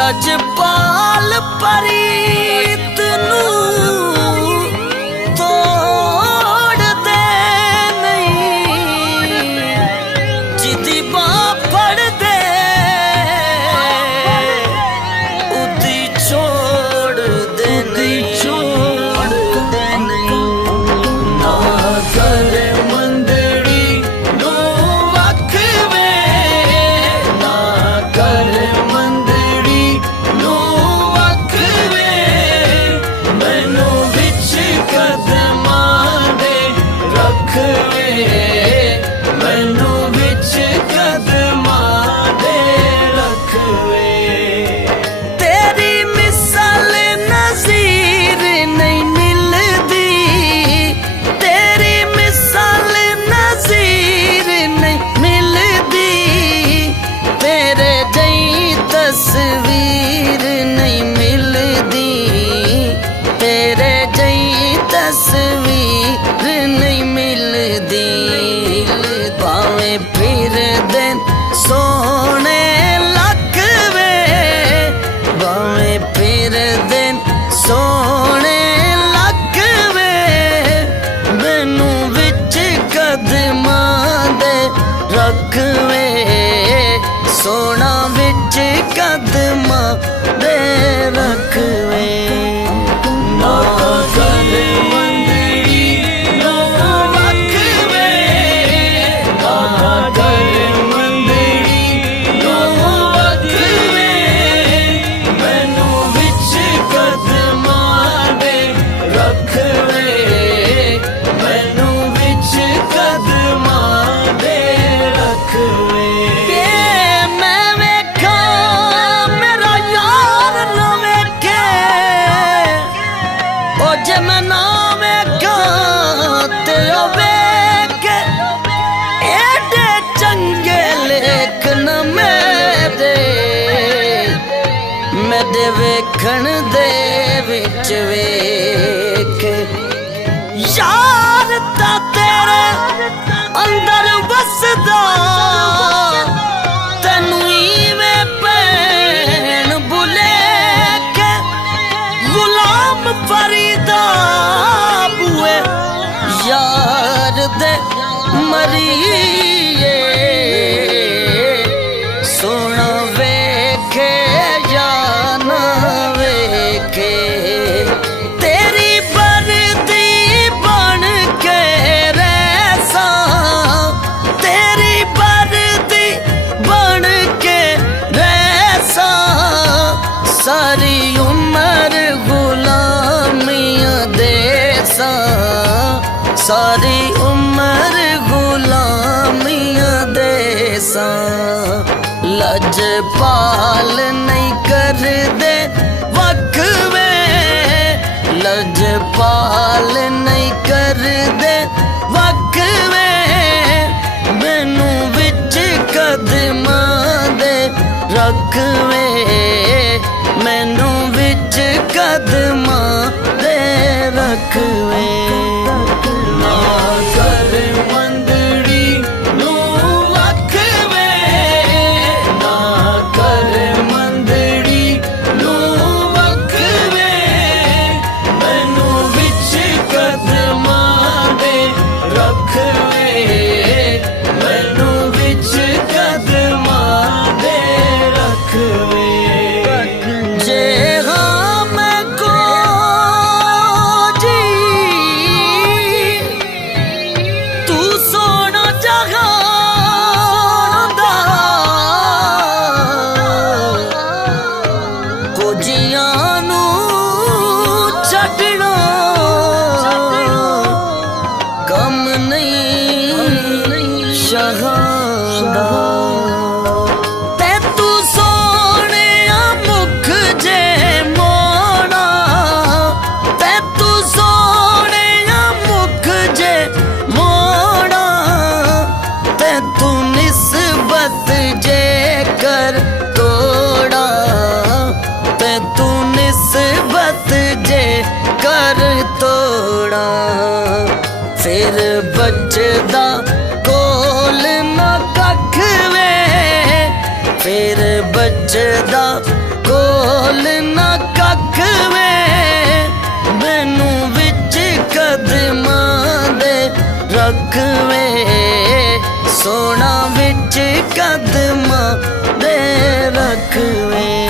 लजपाल परीत नूं तोड़ दे नहीं, जिदी बांह फड़ दे उदी छोड़ दे नहीं, छोड़ दे नहीं। ना कर मंदड़ी नूं वख वे, ना कर मंदड़ी नूं वख वे, मैनू विच कदमां दे रख वे, मैनू विच कदमां दे रख वे। तेरी मिसाल नज़ीर नहीं मिलदी, तेरी मिसाल नज़ीर नहीं मिलदी, तेरे जई तस्वीर नहीं मिलदी, तेरे जई तस्वीर नहीं मिलदी। भावें फिर दिन सोने लग वे, भावें फिर दिन सोने लग वे, मैनू विच कदमां दे रख वे, सोना विच कदमां दे रख वे। ना कर मंदड़ी नूं वख वे, ना कर मंदड़ी नूं वख वे, मैनू विच कदमां दे रख वे, मैनू विच कदमां दे रख वे। मैं वेखा मेरा यार ना वेखे, ओ जे मैं ना वेखा ते ओ वेखे, एडे चंगे लेख न मेरे, मेरे वेखण दे विच वेख। यार ता तेरे अंदर वसदा, तैनू इवें भैन बुलेखे, गुलाम फरीदा बुए यार दे मरीए, सोना वेखे या ना वेखे, तेरी बरदी बन के रैसा, तेरी बरदी बन के रैसा, सारी उम्र गुलामियां देसा, सारी उम्र गुलामियां देसा। लजपाल नहीं कर दे वख वे, लजपाल नहीं कर दे वख वे, मैनू विच कदमां दे रख वे, मैनू विच कदमां दे रख वे। ना कर मंदड़ी नूं वख वे, ना कर मंदड़ी नूं वख वे, मैनू विच कदमां दे रख वे, मैनू विच कदमां दे रख वे। जे हाँ मैं को जी तू सोना जहांदा, कुजियां नू छड्डना कम नहीं शहांदा, ते तू सोने मुख जे मोड़ा, ते तू सोने मुख जे मोड़ा, ते तू निस्बत जे कर तोड़ा, ते तू निस्बत जे कर तोड़ा, फिर बचदा कोल न कख वे, फिर बचदा कोल ਕੋਲ ਨਾ ਕੱਖ ਵੇ ਮੈਨੂੰ ਵਿੱਚ ਕਦਮਾਂ ਦੇ ਰੱਖ ਵੇ ਸੋਹਣਾ ਵਿੱਚ ਕਦਮਾਂ ਦੇ ਰੱਖ ਵੇ